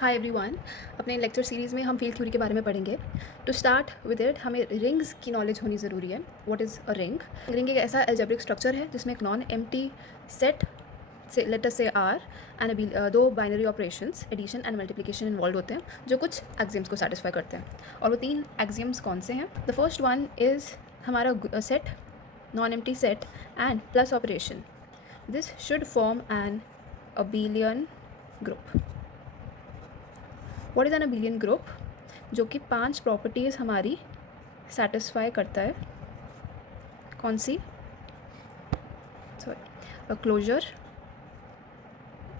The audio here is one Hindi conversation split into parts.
हाय एवरीवन। अपने लेक्चर सीरीज़ में हम फील्ड थ्योरी के बारे में पढ़ेंगे। टू स्टार्ट विद इट हमें रिंग्स की नॉलेज होनी ज़रूरी है। What is a ring? Ring एक ऐसा अलजेब्रिक स्ट्रक्चर है जिसमें एक नॉन एम्प्टी सेट से let us say R and दो binary operations addition and multiplication involve होते हैं जो कुछ एक्सियम्स को सेटिस्फाई करते हैं। और वो तीन एक्सियम्स कौन से हैं? द फर्स्ट वन इज़ हमारा set non empty set and plus operation. This should form an abelian group. What is an abelian group? जो कि 5 प्रॉपर्टीज़ हमारी सेटिस्फाई करता है। कौन सी? Sorry, closure,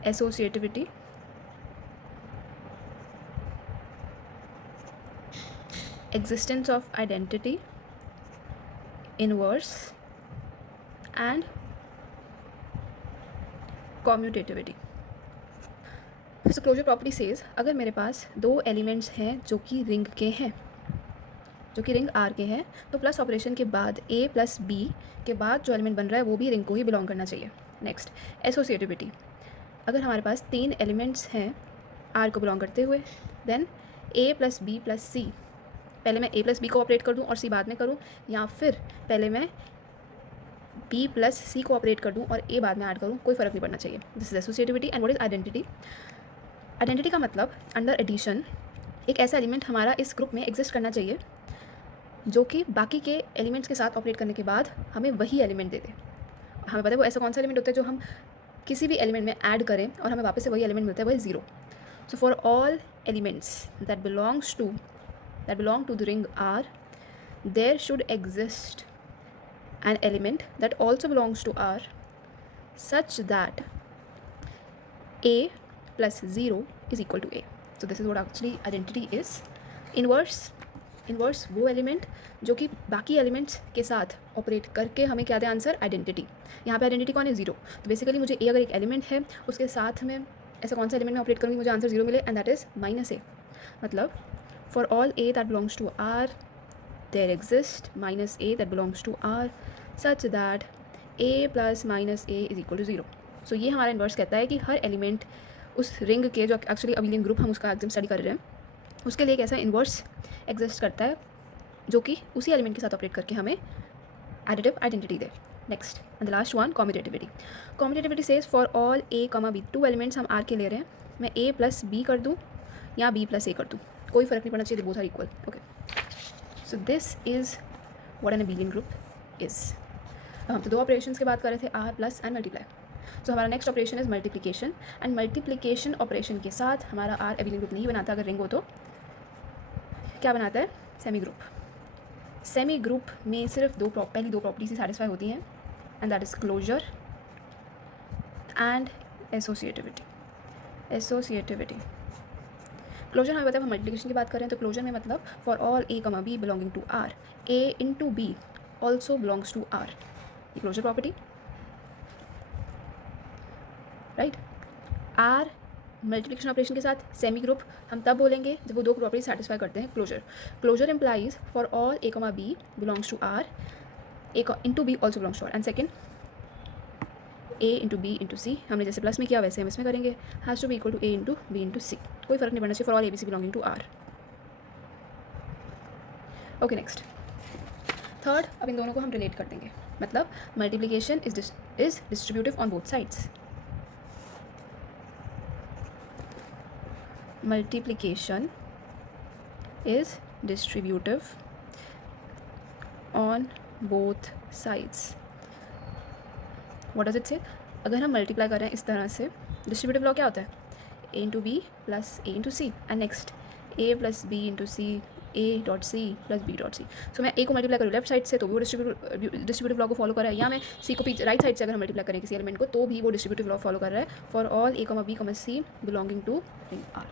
associativity, existence of identity, inverse and commutativity. So closure property says अगर मेरे पास दो एलिमेंट्स हैं जो कि रिंग के हैं, जो कि रिंग आर के हैं, तो प्लस ऑपरेशन के बाद ए प्लस बी के बाद जो एलिमेंट बन रहा है वो भी रिंग को ही बिलोंग करना चाहिए। Next, associativity. अगर हमारे पास 3 एलिमेंट्स हैं आर को बिलोंग करते हुए, देन ए प्लस बी प्लस सी, पहले मैं ए प्लस बी को ऑपरेट कर दूँ और सी बाद में करूँ, या फिर पहले मैं बी प्लस सी को ऑपरेट कर दूँ और ए बाद में ऐड करूँ, कोई फ़र्क नहीं पड़ना चाहिए। This is associativity. And what is identity? Identity का मतलब अंडर एडिशन एक ऐसा एलिमेंट हमारा इस ग्रुप में एग्जिस्ट करना चाहिए जो कि बाकी के एलिमेंट्स के साथ ऑपरेट करने के बाद हमें वही एलिमेंट दे दे। हमें पता है वो ऐसा कौन सा एलिमेंट होता है जो हम किसी भी एलिमेंट में ऐड करें और हमें वापस से वही एलिमेंट मिलता है, वही zero. So for all elements that belong to the ring R, there should exist an element that also belongs to R such that A plus 0 is equal to A. So this is what actually identity is. Inverse वो एलिमेंट जो कि बाकी एलिमेंट्स के साथ ऑपरेट करके हमें क्या दे आंसर? आइडेंटिटी। यहाँ पे आइडेंटिटी कौन है? ज़ीरो। तो बेसिकली मुझे ए अगर एक एलिमेंट है उसके साथ में ऐसा कौन सा एलिमेंट में ऑपरेट करूँगी मुझे आंसर ज़ीरो मिले, and that is minus A. मतलब for all A that belongs to R there exist minus a that belongs to R such that a plus minus a is equal to 0. So ये हमारा इन्वर्स कहता है कि हर एलिमेंट उस रिंग के, जो एक्चुअली अबेलियन ग्रुप हम उसका एग्जाम स्टडी कर रहे हैं, उसके लिए एक ऐसा इन्वर्स एग्जिस्ट करता है जो कि उसी एलिमेंट के साथ ऑपरेट करके हमें एडिटिव आइडेंटिटी दे। Next and the last one, commutativity. Commutativity says for all A comma B, 2 elements हम आर के ले रहे हैं, मैं ए प्लस बी कर दूँ या बी प्लस ए कर दूँ, कोई फ़र्क नहीं पड़ना चाहिए, both are equal. Okay, so this is what an abelian group is. हम तो दो ऑपरेशंस की बात कर रहे थे, R plus and multiply. So हमारा next operation is multiplication, and multiplication operation के साथ हमारा आर अबेलियन ग्रुप नहीं बनाता। अगर रिंग हो तो क्या बनाता है? Semi group. सेमी ग्रुप में सिर्फ पहली दो प्रॉपर्टीज ही सेटिस्फाई होती हैं, and that is closure and associativity. Closure हमें पता है, हम मल्टीप्लिकेशन की बात कर रहे हैं, तो क्लोजर में मतलब for all a comma b belonging to R, a into b also belongs to R, ये closure property, right. R multiplication operation के साथ सेमी ग्रुप हम तब बोलेंगे जब वो दो प्रॉपर्टी सेटिस्फाई करते हैं। Closure implies for all a comma b belongs to R, a into b also belongs to R, and second a into b into c, हमने जैसे प्लस में किया वैसे हम इसमें करेंगे, has to be equal to a into b into c, कोई फर्क नहीं पड़ना चाहिए, for all a b c belonging to R. Okay, next third, अब इन दोनों को हम रिलेट कर देंगे। मतलब multiplication is distributive on both sides. Multiplication is distributive on both sides. What does it से? अगर हम मल्टीप्लाई कर रहे हैं इस तरह से, डिस्ट्रीब्यूटिव लॉ क्या होता है? A into b plus a into c, and next a plus b into c, a dot c plus b dot c. So मैं ए को मल्टीप्लाई करूँ लेफ्ट साइड से तो भी वो डिस्ट्रीब्यूटिव लॉ को फॉलो कर रहा है, या मैं सी को पीछे राइट साइड से अगर हम मल्टीप्लाई करें किसी एलिमेंट को तो भी वो डिस्ट्रीब्यूटिव लॉ फॉलो कर रहा है, for all a comma b comma c belonging to ring R.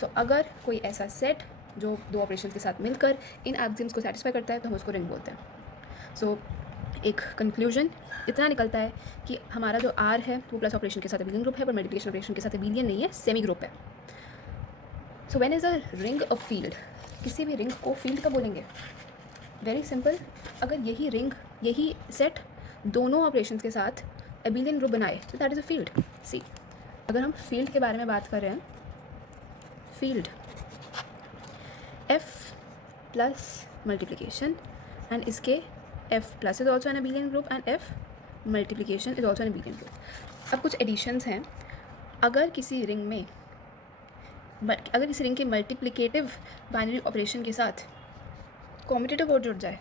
So अगर कोई ऐसा सेट जो दो ऑपरेशन के साथ मिलकर इन एक्सियम्स को सेटिस्फाई करता है तो हम उसको रिंग बोलते हैं। सो एक कंक्लूजन इतना निकलता है कि हमारा जो आर है वो प्लस ऑपरेशन के साथ अबेलियन ग्रुप है, पर मल्टीप्लिकेशन ऑपरेशन के साथ अबेलियन नहीं है, सेमी ग्रुप है। So when is a ring a field? किसी भी रिंग को फील्ड कब बोलेंगे? वेरी सिंपल, अगर यही सेट दोनों ऑपरेशंस के साथ अबेलियन ग्रुप बनाए तो दैट इज़ अ फील्ड। सी, अगर हम फील्ड के बारे में बात कर रहे हैं, field f plus multiplication and इसके f plus is also an abelian group and f multiplication is also an abelian group. अब कुछ एडिशंस हैं. अगर किसी रिंग के मल्टीप्लिकेटिव बाइनरी ऑपरेशन के साथ कॉम्यूटेटिव और जुड़ जाए,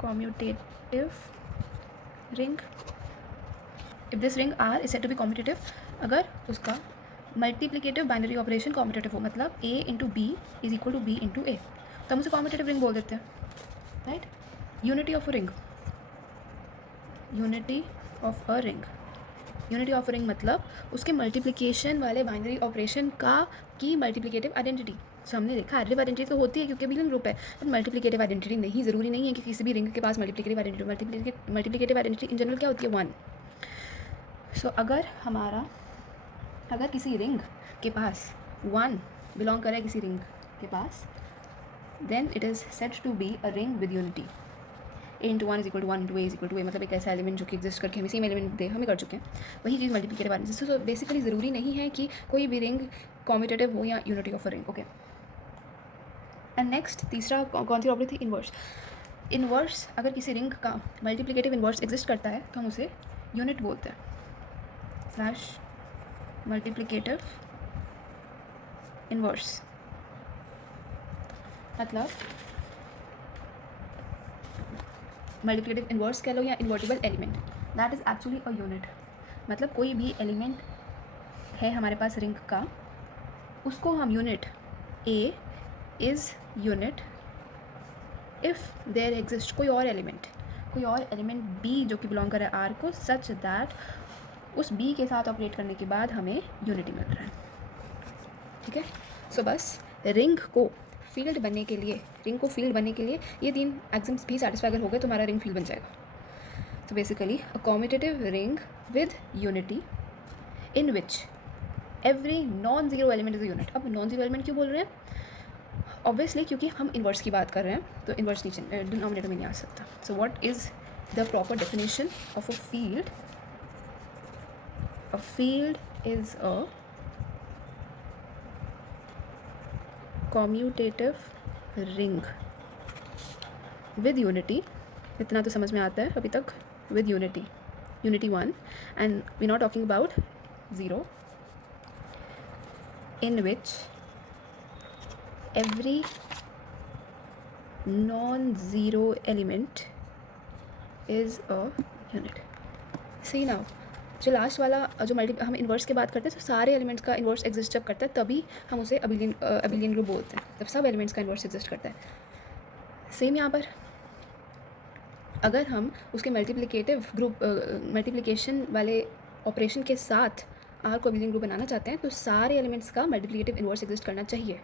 commutative ring, if this ring R is said to be commutative, अगर उसका मल्टीप्लिकेटिव बाइनरी ऑपरेशन कॉम्यूटेटिव हो, मतलब A into b is equal to b into a, तो हम उसे कॉम्यूटेटिव रिंग बोल देते हैं. Right. Unity of a ring, unity of a ring, unity of a ring मतलब उसके मल्टीप्लिकेशन वाले बाइनरी ऑपरेशन की मल्टीप्लिकेटिव आइडेंटिटी. सो हमने देखा एडिटिव आइडेंटिटी तो होती है क्योंकि अबेलियन ग्रुप है, बट मल्टीप्लिकेटिव आइडेंटिटी नहीं. ज़रूरी नहीं है कि किसी भी रिंग के पास multiplicative identity. Multiplicative identity in general क्या होती है? 1. सो अगर किसी रिंग के पास 1 बिलोंग करे किसी रिंग के पास, then it is said to be a ring with unity. A into 1 is equal to 1 into a is equal to a, मतलब एक ऐसा एलिमेंट जो कि एग्जिस्ट करके हमें सेम एलिमेंट दे, हमें कर चुके हैं. वही चीज़ मल्टीप्लिकेटिव आइडेंटिटी. सो बेसिकली ज़रूरी नहीं है कि कोई भी रिंग कॉम्यूटेटिव हो या unity of a ring. Okay. And next तीसरा कौन सी प्रॉपर्टी थी? इन्वर्स. इन्वर्स, अगर किसी रिंग का मल्टीप्लिकेटिव इन्वर्स एग्जिस्ट करता है तो हम उसे यूनिट बोलते हैं. स्लैश मल्टीप्लिकेटिव इन्वर्स मतलब मल्टीप्लिकेटिव इन्वर्स कह लो या invertible element, that is actually a unit. मतलब कोई भी एलिमेंट है हमारे पास रिंग का, उसको हम unit A is unit if there exist कोई और एलिमेंट B जो कि बिलोंग करे R को, सच दैट उस B के साथ ऑपरेट करने के बाद हमें यूनिटी मिल रहा है. ठीक है. सो बस रिंग को फील्ड बनने के लिए ये 3 एक्सिम्स भी सेटिस्फाई अगर हो गए तो हमारा रिंग फील्ड बन जाएगा. तो basically a commutative ring with unity in which every non zero element is a unit. अब नॉन ज़ीरो एलिमेंट क्यों बोल रहे हैं? ऑब्वियसली क्योंकि हम इन्वर्स की बात कर रहे हैं, तो इन्वर्स नीचे डिनोमिनेटर में नहीं आ सकता. So what is the proper definition of a field? A field is a commutative ring with unity. इतना तो समझ में आता है अभी तक. with unity 1, and we're not talking about 0, in which every non-zero element is a unit. See now, जो लास्ट वाला जो हम इन्वर्स की बात करते हैं, तो सारे एलिमेंट्स का इन्वर्स एग्जिस्ट जब करता है तभी हम उसे अबेलियन ग्रुप बोलते हैं, तब सब एलिमेंट्स का इन्वर्स एग्जिस्ट करता है. सेम यहाँ पर अगर हम उसके मल्टीप्लिकेशन वाले ऑपरेशन के साथ R को अबेलियन ग्रुप बनाना चाहते हैं, तो सारे एलिमेंट्स का मल्टीप्लिकेटिव इन्वर्स एग्जिस्ट करना चाहिए.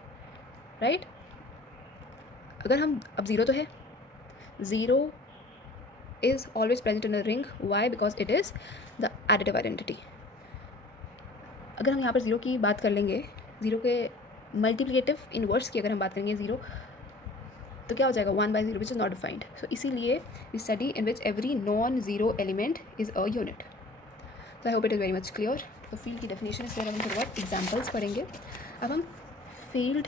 राइट. अगर हम अब 0 तो है, 0 is always present in a ring. Why? Because it is the additive identity. अगर हम यहाँ पर 0 की बात कर लेंगे, 0 के मल्टीप्लिकेटिव इन्वर्स की अगर हम बात करेंगे 0, तो क्या हो जाएगा? 1/0 which is not defined. So इसीलिए we study in which every non-zero element is a unit. So I hope it is very much clear. तो फील्ड की डेफिनेशन इससे हम थोड़ा बहुत एग्जाम्पल्स पढ़ेंगे. अब हम फील्ड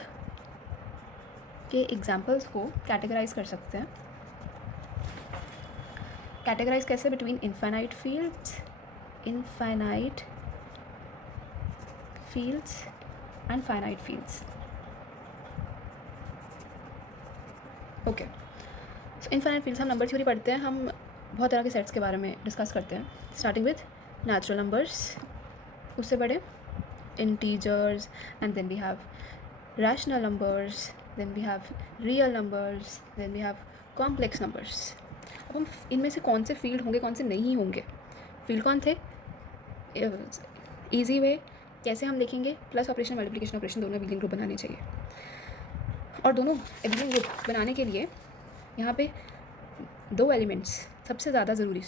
के एग्जाम्पल्स को कैटेगराइज कर सकते हैं. कैटेगराइज कैसे? Between infinite fields and finite fields. Okay. So infinite fields हम नंबर थ्योरी पढ़ते हैं, हम बहुत तरह के सेट्स के बारे में डिस्कस करते हैं, स्टार्टिंग विथ नेचुरल नंबर्स, उससे बड़े integers, and then we have rational numbers, then we have real numbers, then we have complex numbers. अब हम इनमें से कौन से फील्ड होंगे, कौन से नहीं होंगे? फील्ड कौन थे? ईजी वे कैसे हम देखेंगे? प्लस ऑपरेशन, मल्टीप्लिकेशन ऑपरेशन दोनों अबेलियन ग्रुप बनाने चाहिए. और दोनों अबेलियन ग्रुप बनाने के लिए यहाँ पे 2 एलिमेंट्स सबसे ज़्यादा ज़रूरी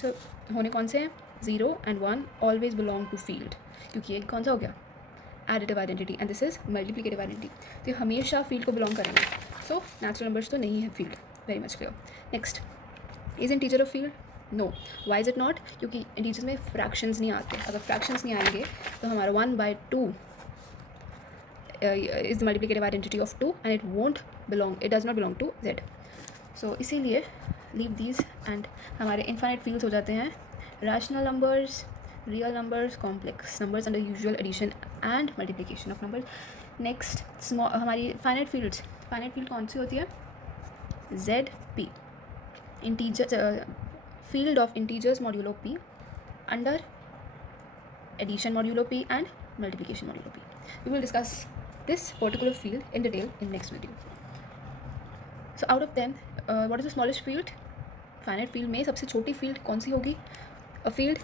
होने कौन से हैं? 0 and 1 always belong to field, क्योंकि ये कौन सा हो गया? Additive identity, and this is multiplicative identity. तो ये हमेशा फील्ड को बिलोंग करेंगे. सो नेचुरल नंबर्स तो नहीं है field. Very much clear. Next, is integer of field? No. Why is it not? क्योंकि इंटीजर्स में फ्रैक्शंस नहीं आते. अगर फ्रैक्शंस नहीं आएंगे तो हमारा 1/2 is the multiplicative identity of 2 and it does not belong to z. So इसीलिए leave these and हमारे infinite fields हो जाते हैं rational numbers, real numbers, complex numbers under usual addition and multiplication of numbers. Next हमारी finite field कौन सी होती है? ZP, integer field of integers modulo p under addition modulo p and multiplication modulo p. We will discuss this particular field in detail in next video. So out of them, what is the smallest field? Finite field में सबसे छोटी field कौन सी होगी? A field,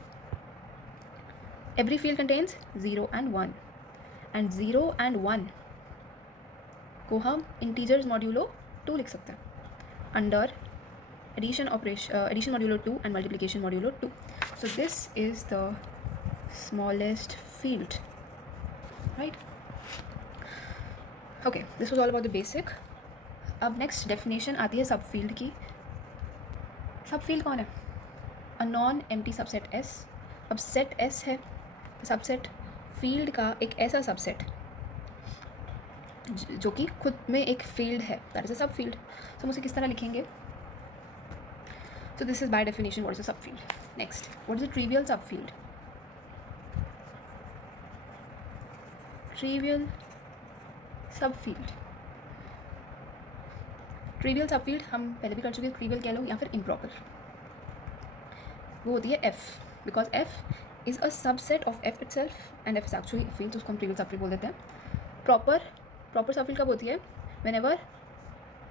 every field contains 0 and 1 and 0 and 1 को हम integers modulo 2 लिख सकते हैं under addition modulo 2 and multiplication modulo 2. So this is the smallest field, right? Okay, this was all about the basic. अब next definition आती है सब field की. सब field कौन है? A non empty subset S. अब set S है सबसेट field का एक ऐसा सबसेट जो कि खुद में एक field है, that is a subfield. So हम उसे किस तरह लिखेंगे? So this is by definition what is a subfield. Next, what is a trivial subfield? Trivial subfield हम पहले भी कर चुके हैं. ट्रिवियल कह लो या फिर इम्प्रॉपर, वो होती है f, because f is a subset of f itself and f is actually a field, तो उसको हम ट्रिवियल सबफील्ड बोल देते हैं. प्रॉपर सबफील्ड कब होती है? Whenever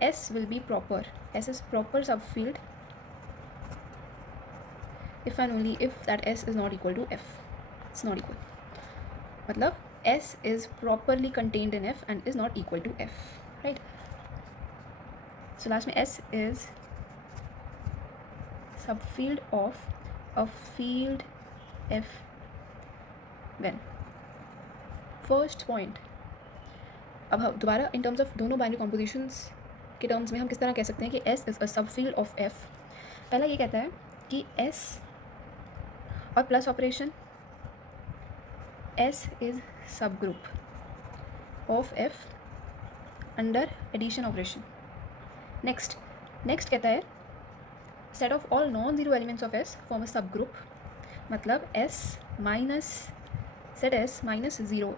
s will be proper. s is proper subfield if and only if that s is not equal to f. It's not equal, मतलब s is properly contained in f and is not equal to f, right? So last में s is subfield of a field f when first point. अब हम दोबारा इन टर्म्स ऑफ दोनों बाइनरी कॉम्पोजिशंस के टर्म्स में हम किस तरह कह सकते हैं कि s is a subfield of f. पहला ये कहता है कि s और plus operation s is subgroup of f under addition operation. Next कहता है set of all non zero elements of s form a subgroup, मतलब s minus set s minus zero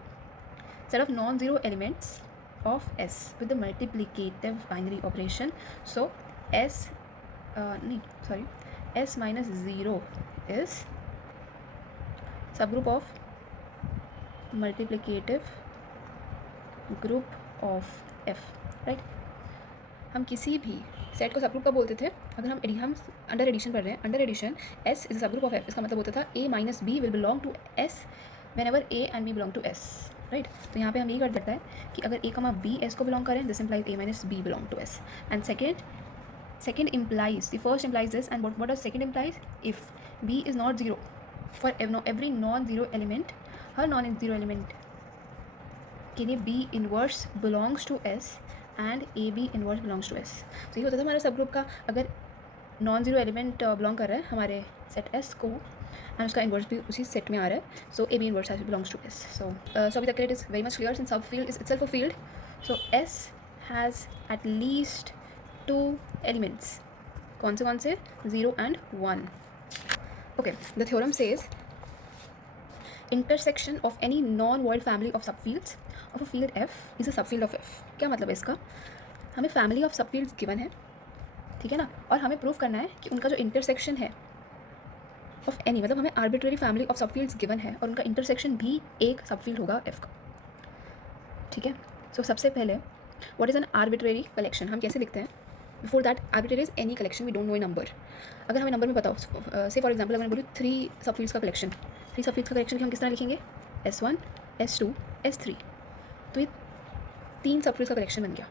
set of non-zero elements of s with the multiplicative binary operation. So s minus 0 is subgroup of multiplicative group of f, right? हम किसी भी सेट को सबग्रुप का बोलते थे अगर हम अंडर एडिशन पढ़ रहे हैं. Under addition s is subgroup of f, इसका मतलब होता था a minus b will belong to s whenever a and b belong to s, right? तो यहाँ पे हम यही कर देता है कि अगर a कमा b s को बिलोंग करें, this implies a minus b belong to s. And second implies, the first implies this, and what does second implies? If b is not zero for every non-zero element, हर non-zero element के लिए b inverse belongs to s and a b inverse belongs to s. तो ये होता था हमारा सब ग्रुप का. अगर नॉन ज़ीरो एलिमेंट बिलोंग कर रहा है हमारे सेट s को एंड उसका इन्वर्स भी उसी सेट में आ रहा है, so a b inverse belongs to s. सो अभी तक it is very much clear. Since subfield is itself a field, so s has at least 2 elements. कौन से? 0 and 1. Okay, the theorem says intersection of any non-void family of subfields of a field f is a subfield of f. क्या मतलब है इसका? हमें family of subfields given है, ठीक है ना, और हमें प्रूव करना है कि उनका जो इंटरसेक्शन है ऑफ एनी, मतलब हमें आर्बिट्रेरी फैमिली ऑफ सबफील्ड्स गिवन है और उनका इंटरसेक्शन भी एक सबफील्ड होगा f का, ठीक है. सो सबसे पहले what is an arbitrary collection हम कैसे लिखते हैं? Before that, arbitrary is any collection we don't know a number. अगर हमें नंबर में पता हो, से फॉर एग्जाम्पल अगर मैं बोलूँ 3 सबफील्ड्स का कलेक्शन, 3 सबफील्ड्स का कलेक्शन हम किस तरह लिखेंगे? s1 s2 s3. तो ये 3 सबफील्ड्स का कलेक्शन बन गया,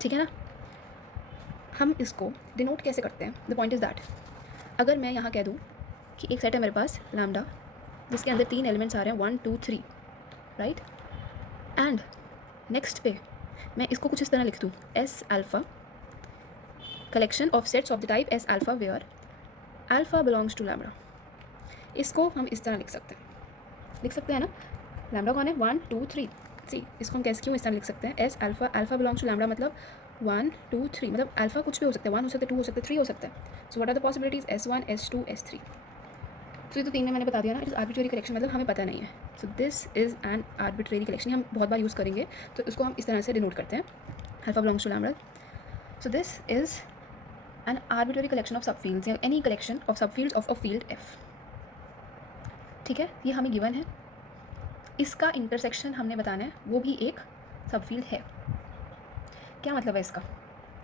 ठीक है ना. हम इसको डिनोट कैसे करते हैं? द पॉइंट इज़ दैट अगर मैं यहाँ कह दूँ कि एक सेट है मेरे पास लैम्डा जिसके अंदर 3 एलिमेंट्स आ रहे हैं 1 2 3, राइट, एंड नेक्स्ट पे मैं इसको कुछ इस तरह लिख दूँ s alpha collection of sets of the type S alpha where alpha belongs to lambda, इसको हम इस तरह लिख सकते हैं ना। लैम्बडा कौन है, 1 2 3। सी इसको हम कैसे क्यों इस तरह लिख सकते हैं, S alpha, alpha belongs to lambda मतलब 1 2 3, मतलब अल्फ़ा कुछ भी हो सकता है, 1 हो सकता है, 2 हो सकता है, 3 हो सकता है। So what are the possibilities, S1 S2 S3। तो ये तो 3 में मैंने बता दिया ना। इट इज़ आर्बिट्रेरी कलेक्शन, मतलब हमें पता नहीं है। सो this is an arbitrary collection, हम बहुत बार यूज़ करेंगे, तो इसको हम इस तरह से डिनोट करते हैं, alpha belongs to lambda. So this is an arbitrary collection of subfields, या any collection of subfields of a field F. ठीक है, ये हमें गिवन है। इसका इंटरसेक्शन हमने बताना है, वो भी एक सब फील्ड है। क्या मतलब है इसका,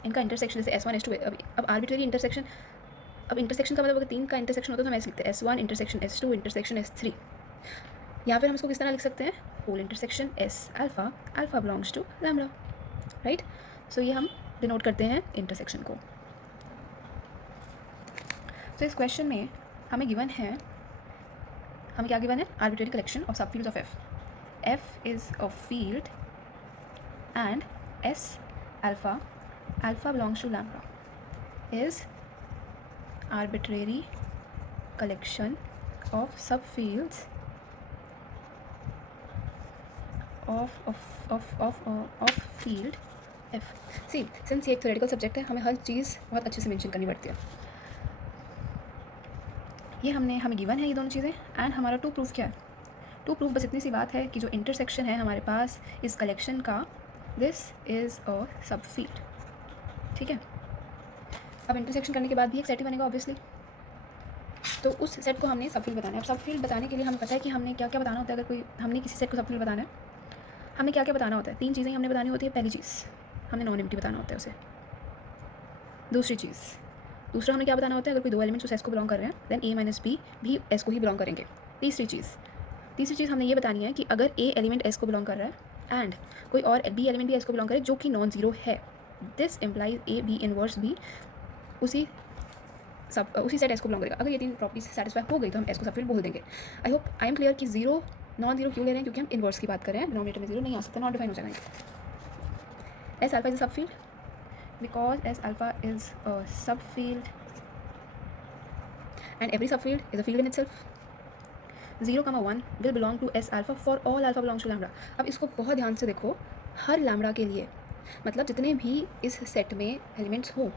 इनका इंटरसेक्शन जैसे S1 S2। अब आर्बिट्रेरी इंटरसेक्शन, अब इंटरसेक्शन का मतलब अगर 3 का इंटरसेक्शन होता है तो हम ऐसे लिखते हैं S1 intersection S2 intersection S3। या फिर हम इसको किस तरह लिख सकते हैं, whole intersection S alpha, alpha belongs to lambda, right. So ये हम डिनोट करते हैं इंटरसेक्शन को। तो इस क्वेश्चन में हमें गिवन है, हमें क्या गिवन है, arbitrary collection of subfields of F is a field and S alpha, alpha belongs to lambda is arbitrary collection of subfields of field F। See since ये एक थ्योरेटिकल सब्जेक्ट है, हमें हर चीज़ बहुत अच्छे से मेंशन करनी पड़ती है। ये हमें गिवन है ये दोनों चीज़ें, एंड हमारा टू प्रूफ क्या है, टू प्रूफ बस इतनी सी बात है कि जो इंटरसेक्शन है हमारे पास इस कलेक्शन का, दिस इज़ अ सब फील्ड। ठीक है, अब इंटरसेक्शन करने के बाद भी एक सेट ही बनेगा ऑब्वियसली, तो उस सेट को हमने सब फील्ड बताना है। अब सब फील्ड बताने के लिए हमें पता है कि हमने क्या क्या बताना होता है। अगर कोई हमने किसी सेट को सब फील्ड बताना है, हमें क्या क्या बताना होता है, 3 चीज़ें हमने बतानी होती है। पहली चीज़, हमने नॉन एम्प्टी बताना होता है उसे। दूसरा हमें क्या बताना होता है, अगर कोई 2 एलिमेंट्स उस एस को बिलोंग कर रहे हैं, देन A माइनस बी भी एस को ही बिलोंग करेंगे। तीसरी चीज़ हमने ये बतानी है कि अगर ए एलिमेंट एस को बिलोंग कर रहा है एंड कोई और बी एलिमेंट भी एस को बिलोंग करे जो कि नॉन जीरो है, this implies a b inverse b उसी सेट एस को बिलोंग करेगा। अगर ये 3 प्रॉपर्टीज सेटिस्फाई हो गई तो हम एस को सब फील्ड बोल देंगे। I hope I am clear कि जीरो नॉन जीरो क्यों ले रहे हैं, क्योंकि हम इनवर्स की बात कर रहे हैं, डिनोमिनेटर में जीरो नहीं आ सकता, नॉट डिफाइन हो जाएगा। एस अल्फा इज अ सब field because S alpha is a सब field and every subfield is a field in itself. 0,1 will belong to S alpha for all alpha belongs to lambda। अब इसको बहुत ध्यान से देखो, हर लैम्बडा के लिए, मतलब जितने भी इस सेट में एलिमेंट्स हो,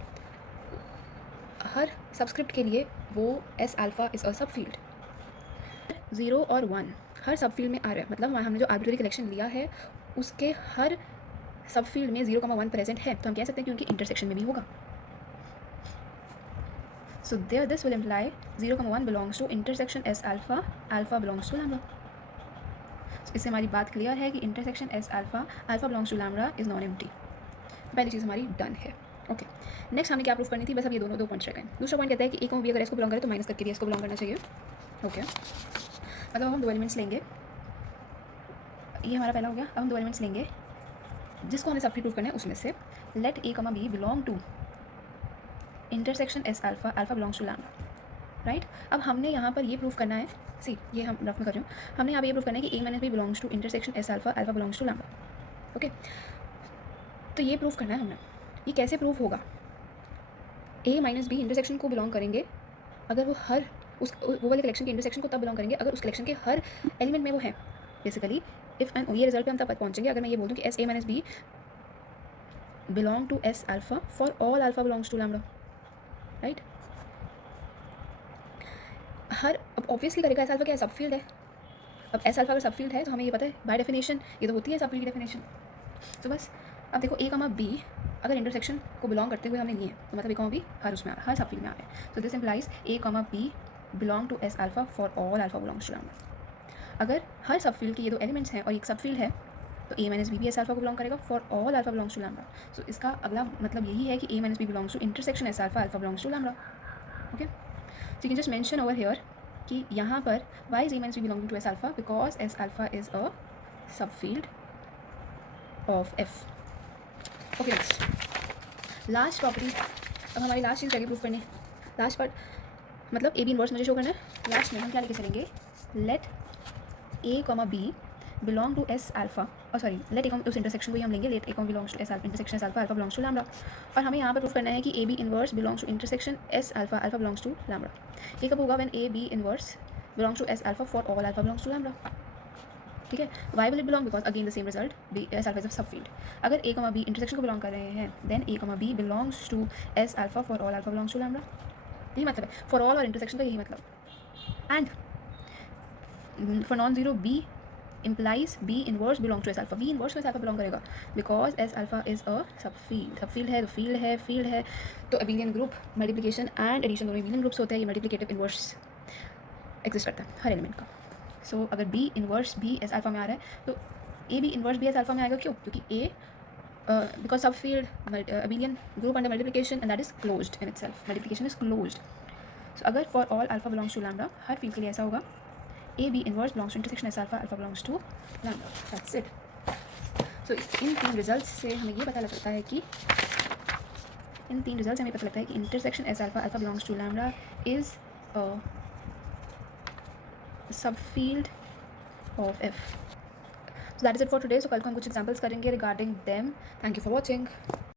हर सबस्क्रिप्ट के लिए वो S alpha इज अ सब फील्ड। 0 और 1 हर सब फील्ड में आ रहा है, मतलब हमने जो आर्बिट्रेरी कलेक्शन लिया है उसके हर सब फील्ड में 0,1 प्रेजेंट है, तो हम कह सकते हैं कि उनकी इंटरसेक्शन में भी होगा। So there this will imply 0,1 belongs to intersection S alpha, alpha belongs to lambda। So इससे हमारी बात क्लियर है कि intersection S alpha, alpha belongs to lambda is non empty। पहली चीज़ हमारी डन है। ओके, नेक्स्ट हमें क्या प्रूफ करनी थी, बस अब ये दो पॉइंट्स रह गए। दूसरा पॉइंट कहता है कि एक भी अगर एस को बिलोंग करे तो माइनस करके भी एस को बिलोंग करना चाहिए। ओके, मतलब हम 2 एलिमेंट्स लेंगे, ये हमारा पहला हो गया। अब हम 2 एलिमेंट्स लेंगे जिसको हमें सब प्रूफ करना है, उसमें से let a comma b belong to intersection S alpha, alpha belongs to lambda, right. अब हमने यहाँ पर ये प्रूफ करना है, सी ये हम रफ में कर रही हूँ, हमने यहाँ पर ये प्रूफ करना है कि a minus b belongs to intersection S alpha, alpha belongs to lambda. Okay, तो ये प्रूफ करना है हमने। ये कैसे प्रूफ होगा, ए माइनस बी इंटरसेक्शन को बिलोंग करेंगे अगर वो हर वो वाले कलेक्शन के इंटरसेक्शन को तब बिलोंग करेंगे अगर उस कलेक्शन के हर एलिमेंट में वो है। बेसिकली इफ़ एंड ये रिजल्ट पे हम तब पहुँचेंगे अगर मैं ये बोल दूँ कि S a minus b belong to S alpha for all alpha belongs to lambda, right. हर अब ऑब्वियसली करेगा, एस अल्फा क्या है, सब फील्ड है। अब एस अल्फा अगर सब फील्ड है तो हमें ये पता है बाय डेफिनेशन ये तो होती है सब फील्ड की डेफिनेशन। तो बस अब देखो ए कमा बी अगर इंटरसेक्शन को बिलोंग करते हुए हमने लिए तो मतलब ए कमा बी हर उसमें हर सब फील्ड में आ रहे हैं। So this implies a comma b belong to S alpha for all alpha belongs to lambda. अगर हर सब फील्ड के ये 2 एलिमेंट्स हैं और एक सब फील्ड है तो ए माइनस बी भी एस अल्फा को बिलोंग करेगा for all alpha belongs to lambda. So इसका अगला मतलब यही है कि a minus b belongs to intersection S alpha, alpha belongs to lambda. Okay, so you can just mention over here कि यहाँ पर y is a minus b belonging to S alpha, because S alpha is a subfield of F. Okay, next last property, अब हमारी लास्ट चीज़ लगी प्रूफ करने, लास्ट पार्ट मतलब ए बी इनवर्स मुझे शो करना है। लास्ट में हम क्या लेके चलेंगे, let a comma b belong to S alpha, और सॉरी लेट ए कॉम, उस इंटरसेक्शन को ही हम लेंगे, let a comma belongs to S alpha, intersection S alpha, alpha belongs to lambda. और हमें यहाँ पर प्रूफ करना है कि a b inverse belongs to intersection S alpha, alpha belongs to lambda. ये कब होगा? When a b inverse belongs to S alpha for all alpha belongs to lambda. ठीक है, why will it belong? Because again the same result, b S alpha is a subfield. अगर ए कमा बी इंटरसेक्शन को बिलोंग कर रहे हैं, then a comma b belongs to S alpha for all alpha belongs to lambda. यही मतलब है फॉर ऑल और इंटरसेक्शन का, यही मतलब। And for non zero b implies B inverse belongs to S alpha. B inverse को S alpha belong करेगा because S alpha is a subfield. subfield है तो field है तो abelian group multiplication and addition दोनों abelian groups होते हैं, ये multiplicative inverse exist करता है हर element का। so अगर B inverse भी S alpha में आ रहा है तो A भी inverse भी S alpha में आएगा। क्यों? क्योंकि A because subfield abelian group under multiplication and that is closed in itself, multiplication is closed. so अगर for all alpha belongs to lambda, her field के लिए ऐसा होगा A B inverse belongs to intersection S alpha, alpha belongs to lambda. That's it. So इन तीन रिजल्ट्स से हमें ये पता लगता है कि intersection S alpha, alpha belongs to lambda is a subfield of F. So that is it for today. So कल को हम कुछ examples करेंगे regarding them. Thank you for watching.